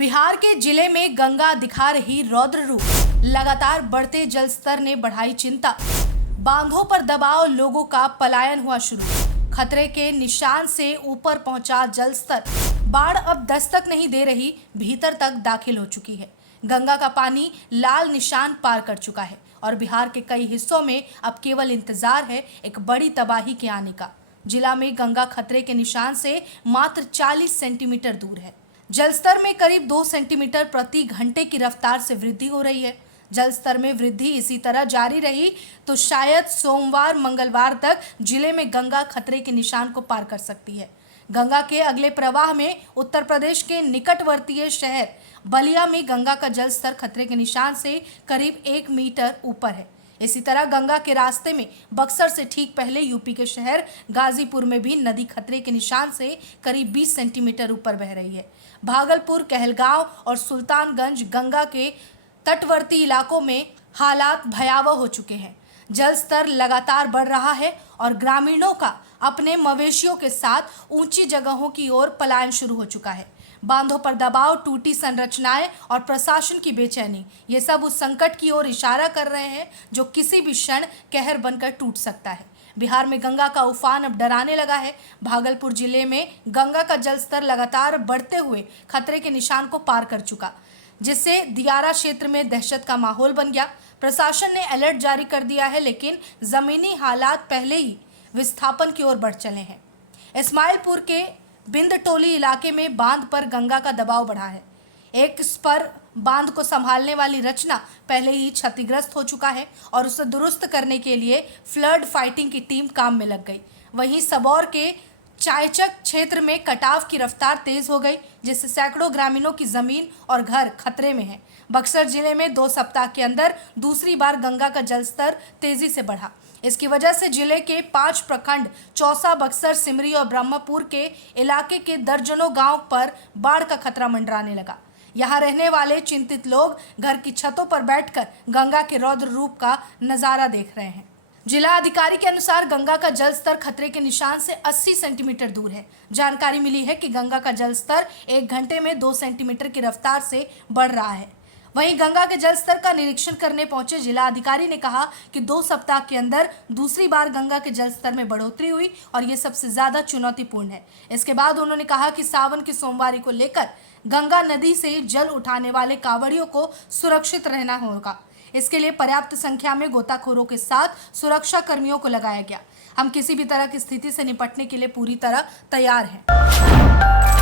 बिहार के जिले में गंगा दिखा रही रौद्र रूप। लगातार बढ़ते जल स्तर ने बढ़ाई चिंता। बांधों पर दबाव, लोगों का पलायन हुआ शुरू। खतरे के निशान से ऊपर पहुंचा जल स्तर। बाढ़ अब दस्तक नहीं दे रही, भीतर तक दाखिल हो चुकी है। गंगा का पानी लाल निशान पार कर चुका है और बिहार के कई हिस्सों में अब केवल इंतजार है एक बड़ी तबाही के आने का। जिला में गंगा खतरे के निशान से मात्र 40 सेंटीमीटर दूर है। जलस्तर में करीब 2 सेंटीमीटर प्रति घंटे की रफ्तार से वृद्धि हो रही है। जल स्तर में वृद्धि इसी तरह जारी रही तो शायद सोमवार मंगलवार तक जिले में गंगा खतरे के निशान को पार कर सकती है। गंगा के अगले प्रवाह में उत्तर प्रदेश के निकटवर्तीय शहर बलिया में गंगा का जल स्तर खतरे के निशान से करीब 1 मीटर ऊपर है। इसी तरह गंगा के रास्ते में बक्सर से ठीक पहले यूपी के शहर गाजीपुर में भी नदी खतरे के निशान से करीब 20 सेंटीमीटर ऊपर बह रही है। भागलपुर, कहलगांव और सुल्तानगंज गंगा के तटवर्ती इलाकों में हालात भयावह हो चुके हैं। जल स्तर लगातार बढ़ रहा है और ग्रामीणों का अपने मवेशियों के साथ ऊंची जगहों की ओर पलायन शुरू हो चुका है। बांधों पर दबाव, टूटी संरचनाएं और प्रशासन की बेचैनी, ये सब उस संकट की ओर इशारा कर रहे हैं जो किसी भी क्षण कहर बनकर टूट सकता है। बिहार में गंगा का उफान अब डराने लगा है। भागलपुर जिले में गंगा का जलस्तर लगातार बढ़ते हुए खतरे के निशान को पार कर चुका, जिससे दियारा क्षेत्र में दहशत का माहौल बन गया। प्रशासन ने अलर्ट जारी कर दिया है, लेकिन जमीनी हालात पहले ही विस्थापन की ओर बढ़ चले हैं। इस्माइलपुर के बिंद टोली इलाके में बांध पर गंगा का दबाव बढ़ा है। एक स्पर बांध को संभालने वाली रचना पहले ही क्षतिग्रस्त हो चुका है और उसे दुरुस्त करने के लिए फ्लड फाइटिंग की टीम काम में लग गई। वहीं सबौर के चायचक क्षेत्र में कटाव की रफ्तार तेज हो गई, जिससे सैकड़ों ग्रामीणों की जमीन और घर खतरे में हैं। बक्सर जिले में 2 सप्ताह के अंदर दूसरी बार गंगा का जलस्तर तेजी से बढ़ा। इसकी वजह से जिले के 5 प्रखंड चौसा, बक्सर, सिमरी और ब्रह्मपुर के इलाके के दर्जनों गांव पर बाढ़ का खतरा मंडराने लगा। यहाँ रहने वाले चिंतित लोग घर की छतों पर बैठकर गंगा के रौद्र रूप का नजारा देख रहे हैं। जिला अधिकारी के अनुसार गंगा का जल स्तर खतरे के निशान से 80 सेंटीमीटर दूर है। जानकारी मिली है कि गंगा का जल स्तर 1 घंटे में 2 सेंटीमीटर की रफ्तार से बढ़ रहा है। वहीं गंगा के जल स्तर का निरीक्षण करने पहुंचे जिला अधिकारी ने कहा कि 2 सप्ताह के अंदर दूसरी बार गंगा के जल स्तर में बढ़ोतरी हुई और ये सबसे ज्यादा चुनौतीपूर्ण है। इसके बाद उन्होंने कहा कि सावन की सोमवारी को लेकर गंगा नदी से जल उठाने वाले कांवड़ियों को सुरक्षित रहना होगा। इसके लिए पर्याप्त संख्या में गोताखोरों के साथ सुरक्षा कर्मियों को लगाया गया। हम किसी भी तरह की स्थिति से निपटने के लिए पूरी तरह तैयार हैं।